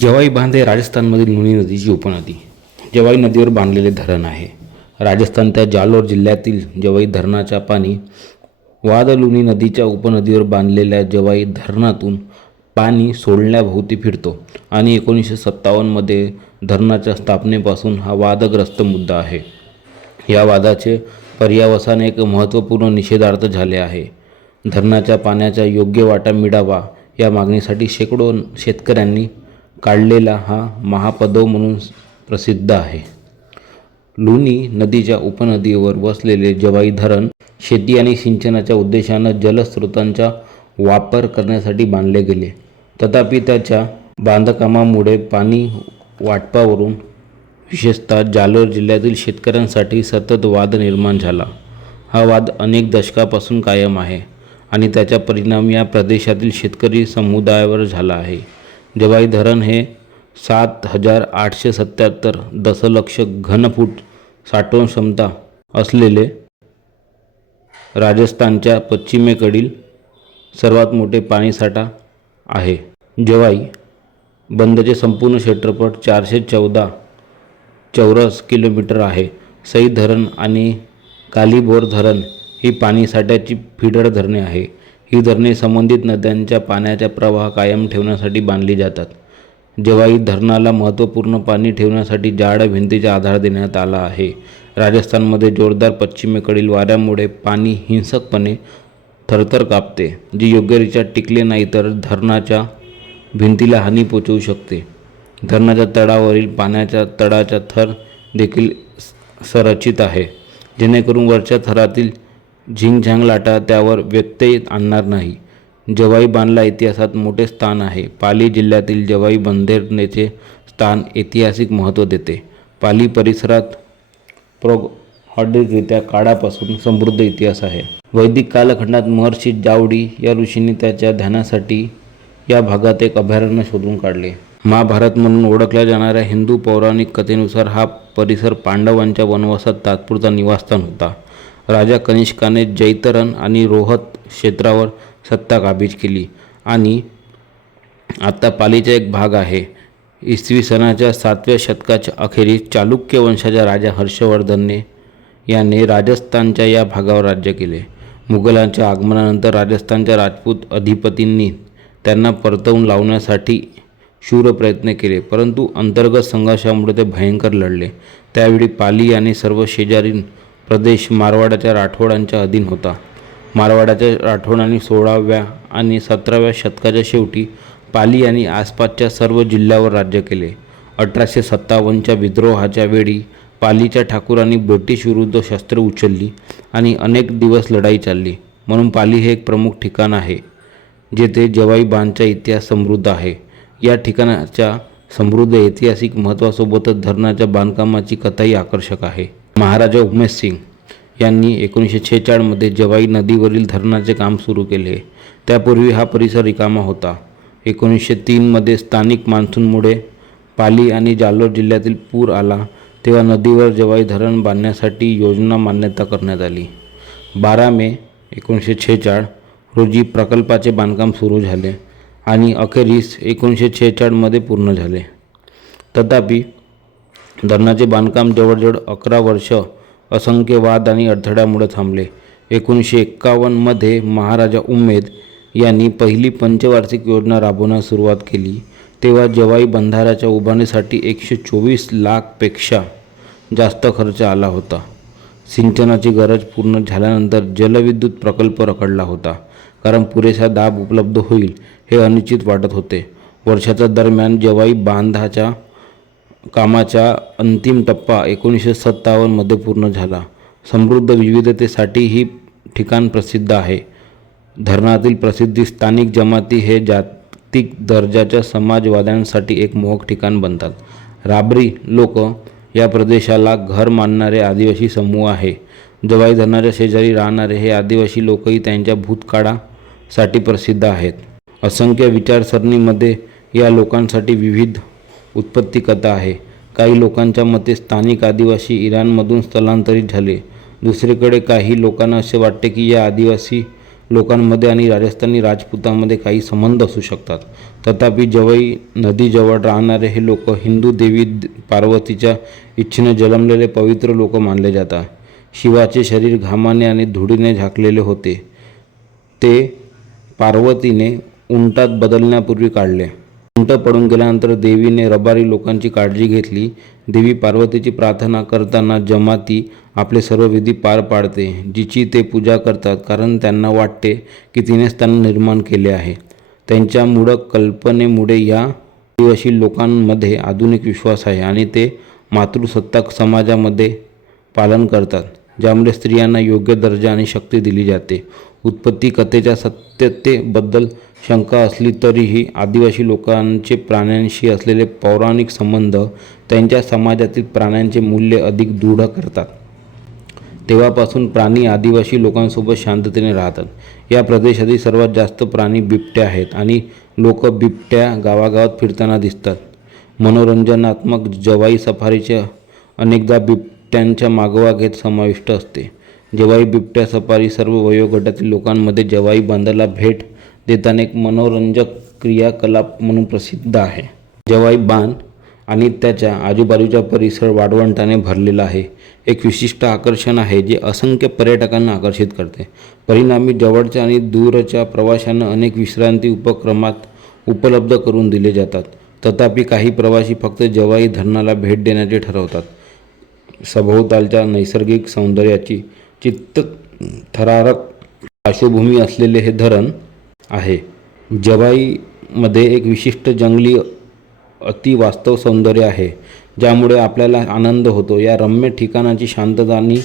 जवाई बांध हे राजस्थानमधील लुणी नदीची उपनदी. जवाई नदीवर बांधलेले धरण आहे. राजस्थानच्या जालोर जिल्ह्यातील जवाई धरणाच्या पाणी वादलुणी नदीच्या उपनदीवर बांधलेल्या जवाई धरणातून पाणी सोडण्याभोवती फिरतो आणि एकोणीसशे सत्तावन्नमध्ये धरणाच्या स्थापनेपासून हा वादग्रस्त मुद्दा आहे. या वादाचे पर्यावसान एक महत्त्वपूर्ण निषेधार्थ झाले आहे. धरणाच्या पाण्याचा योग्य वाटा मिळावा या मागणीसाठी शेकडो शेतकऱ्यांनी काढलेला हा महापदव म्हणून प्रसिद्ध आहे. लुनी नदीच्या उपनदीवर वसलेले जवाई धरण शेती आणि सिंचनाच्या उद्देशानं जलस्रोतांचा वापर करण्यासाठी बांधले गेले. तथापि त्याच्या बांधकामामुळे पाणी वाटपावरून विशेषतः जालोर जिल्ह्यातील शेतकऱ्यांसाठी सतत वाद निर्माण झाला. हा वाद अनेक दशकापासून कायम आहे आणि त्याचा परिणाम या प्रदेशातील शेतकरी समुदायावर झाला आहे. जवाई धरण हे सात हजार आठशे सत्याहत्तर दशलक्ष घनफूट साठवण क्षमता असलेले राजस्थानच्या पश्चिमेकडील सर्वात मोठे पाणीसाठा आहे. जवाई बंदचे संपूर्ण क्षेत्रफळ चारशे चौदा चौरस किलोमीटर आहे. सई धरण आणि कालीबोर धरण ही पाणीसाठ्याची फिडर धरणे आहे. ही धरणे संबंधित नद्यांच्या पाण्याचा प्रवाह कायम ठेवण्यासाठी बांधली जातात. जवाई धरणाला महत्त्वपूर्ण पाणी ठेवण्यासाठी जाड भिंतीचा आधार देण्यात आला आहे राजस्थानमध्ये जोरदार पश्चिमेकडील वाऱ्यामुळे पाणी हिंसकपणे थरथर कापते जे योग्यरित्या टिकले नाही तर धरणाच्या भिंतीला हानी पोचवू शकते. धरणाच्या तळावरील पाण्याच्या तळाचा थर देखील स- संरचित आहे जेणेकरून वरच्या थरातील झिंगझांग लाटा त्यावर व्यत्यय आणणार नाही. जवाई बांधला इतिहासात मोठे स्थान आहे. पाली जिल्ह्यातील जवाई बंधेरनेचे स्थान ऐतिहासिक महत्त्व देते. पाली परिसरात प्रौढरित्या काळापासून समृद्ध इतिहास आहे. वैदिक कालखंडात महर्षी जावडी या ऋषींनी त्याच्या ध्यानासाठी या भागात एक अभयारण्य शोधून काढले. महाभारत म्हणून ओळखल्या जाणाऱ्या हिंदू पौराणिक कथेनुसार हा परिसर पांडवांच्या वनवासात तात्पुरता निवासस्थान होता. राजा कनिष्काने जैतरन आणि रोहत क्षेत्रावर सत्ता काबीज केली. आणि आता पालीचा एक भाग आहे. इसवी सनाच्या सातव्या शतकाच्या अखेरीस चालुक्य वंशाच्या राजा हर्षवर्धनने याने राजस्थानच्या या भागावर राज्य केले. मुघलांच्या आगमनानंतर राजस्थानच्या राजपूत अधिपतींनी त्यांना परतवून लावण्यासाठी शूर प्रयत्न केले परंतु अंतर्गत संघर्षामुळे ते भयंकर लढले. त्यावेळी पाली आणि सर्व शेजारील प्रदेश मारवाडाच्या राठोडांच्या अधीन होता. मारवाडाच्या राठोडांनी सोळाव्या आणि सतराव्या शतकाच्या शेवटी पाली आणि आसपासच्या सर्व जिल्ह्यावर राज्य केले. अठराशे सत्तावन्नच्या विद्रोहाच्या वेळी पालीच्या ठाकूरांनी ब्रिटिश विरुद्ध शस्त्र उचलली आणि अनेक दिवस लढाई चालली. म्हणून पाली हे एक प्रमुख ठिकाण आहे जेथे जवाई बांधचा इतिहास समृद्ध आहे. या ठिकाणाच्या समृद्ध ऐतिहासिक महत्त्वासोबतच धरणाच्या बांधकामाची कथाही आकर्षक आहे. महाराजा उमेश सिंग यांनी एकोणीसशे छेचाळमध्ये जवाई नदीवरील धरणाचे काम सुरू केले. त्यापूर्वी हा परिसर रिकामा होता. एकोणीसशे तीनमध्ये स्थानिक मान्सूनमुळे पाली आणि जालोर जिल्ह्यातील पूर आला तेव्हा नदीवर जवाई धरण बांधण्यासाठी योजना मान्यता करण्यात आली. बारा मे एकोणीसशे छेचाळ रोजी प्रकल्पाचे बांधकाम सुरू झाले आणि अखेरीस एकोणीसशे छेचाळमध्ये पूर्ण झाले. तथापि धरणाचे बांधकाम जवळजवळ अकरा वर्ष असंख्य वाद आणि अडथळ्यामुळे थांबले. एकोणीसशे एक्कावन्नमध्ये महाराजा उमेद यांनी पहिली पंचवार्षिक योजना राबवण्यास सुरुवात केली. तेव्हा जवाई बंधाऱ्याच्या उभारणीसाठी एकशे चोवीस लाखपेक्षा जास्त खर्च आला होता. सिंचनाची गरज पूर्ण झाल्यानंतर जलविद्युत प्रकल्प रखडला होता कारण पुरेसा दाब उपलब्ध होईल हे अनिश्चित वाटत होते. वर्षाच्या दरम्यान जवाई बांधाच्या कामाचा अंतिम टप्पा एकोणीसशे सत्तावन्नमध्ये पूर्ण झाला. समृद्ध विविधतेसाठी ही ठिकाण प्रसिद्ध आहे. धरणातील प्रसिद्धी स्थानिक जमाती हे जागतिक दर्जाच्या समाजवाद्यांसाठी एक मोहक ठिकाण बनतात. राबरी लोक या प्रदेशाला घर मानणारे आदिवासी समूह आहे. जवाई धरणाच्या शेजारी राहणारे हे आदिवासी लोकही त्यांच्या भूतकाळासाठी प्रसिद्ध आहेत. असंख्य विचारसरणीमध्ये या लोकांसाठी विविध उत्पत्ती कथा आहे. काही लोकांच्या मते स्थानिक आदिवासी इराणमधून स्थलांतरित झाले. दुसरीकडे काही लोकांना असे वाटते की या आदिवासी लोकांमध्ये आणि राजस्थानी राजपुतांमध्ये काही संबंध असू शकतात. तथापि जवई नदीजवळ राहणारे हे लोक हिंदू देवी पार्वतीच्या इच्छेने जन्मलेले पवित्र लोक मानले जातात. शिवाचे शरीर घामाने आणि धुळीने झाकलेले होते. ते पार्वतीने उंटात बदलण्यापूर्वी काढले. उंट पडून गेल्यानंतर देवीने रबारी लोकांची काळजी घेतली. देवी पार्वतीची प्रार्थना करताना जमाती आपले सर्व विधी पार पाडते जिची ते पूजा करतात कारण त्यांना वाटते की तिनेच त्यांना निर्माण केले आहे. त्यांच्या मूळ कल्पनेमुळे या आदिवासी लोकांमध्ये आधुनिक विश्वास आहे आणि ते मातृसत्ताक समाजामध्ये पालन करतात ज्यामुळे स्त्रियांना योग्य दर्जा आणि शक्ती दिली जाते. उत्पत्ती कथेच्या सत्यतेबद्दल शंका असली तरीही आदिवासी लोकांचे प्राण्यांशी असलेले पौराणिक संबंध त्यांच्या समाजातील प्राण्यांचे मूल्य अधिक दृढ करतात. तेव्हापासून प्राणी आदिवासी लोकांसोबत शांततेने राहतात. या प्रदेशातील सर्वात जास्त प्राणी बिबट्या आहेत आणि लोक बिबट्या गावागावात फिरताना दिसतात. मनोरंजनात्मक जवाई सफारीचे अनेकदा बिबट्यांच्या मागोवा घेत समाविष्ट असते. जवाई बिबट्या सफारी सर्व वयोगटातील लोकांमध्ये जवाई बांधाला भेट देताना एक मनोरंजक क्रियाकलाप म्हणून प्रसिद्ध आहे. जवाई बांध आणि त्याच्या आजूबाजूचा परिसर वाढवंटाने भरलेला आहे. एक विशिष्ट आकर्षण आहे जे असंख्य पर्यटकांना आकर्षित करते. परिणामी जवळच्या आणि दूरच्या प्रवाशांना अनेक विश्रांती उपक्रमात उपलब्ध करून दिले जातात. तथापि काही प्रवासी फक्त जवाई धरणाला भेट देण्याचे ठरवतात. सभोवतालच्या नैसर्गिक सौंदर्याची चित्त थरारक पार्श्वभूमी असलेले हे धरण आहे. जवाईमध्ये एक विशिष्ट जंगली अतिवास्तव सौंदर्य आहे ज्यामुळे आपल्याला आनंद होतो. या रम्य ठिकाणाची शांतता आणि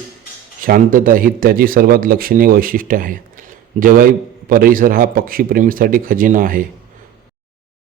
शांतता ही त्याची सर्वात लक्षणीय वैशिष्ट्य आहे जवाई परिसर हा पक्षीप्रेमीसाठी खजिना आहे.